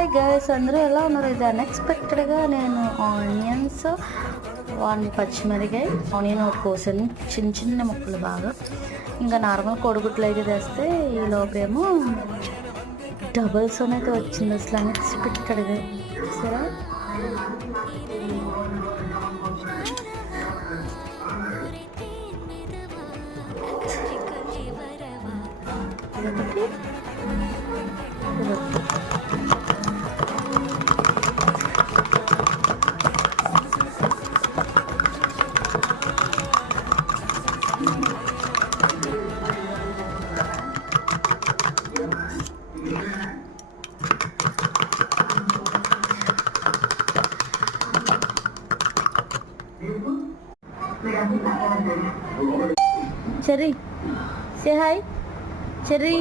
Hi guys, అందరూ ఎలా ఉన్నారు? ఇది అన్ఎక్స్పెక్టెడ్గా నేను ఆనియన్స్, 1 పచ్చిమిరకాయ, ఆనియన్ ఒకటి కోసాను, చిన్న చిన్న ముక్కలు బాగా. ఇంకా నార్మల్ కోడిగుడ్లు అయితే తెస్తే ఈ లోపేమో డబుల్ సోన్ అయితే వచ్చింది. అసలు అన్ఎక్స్పెక్టెడ్గా సరే. Cherry, say hi. Cherry.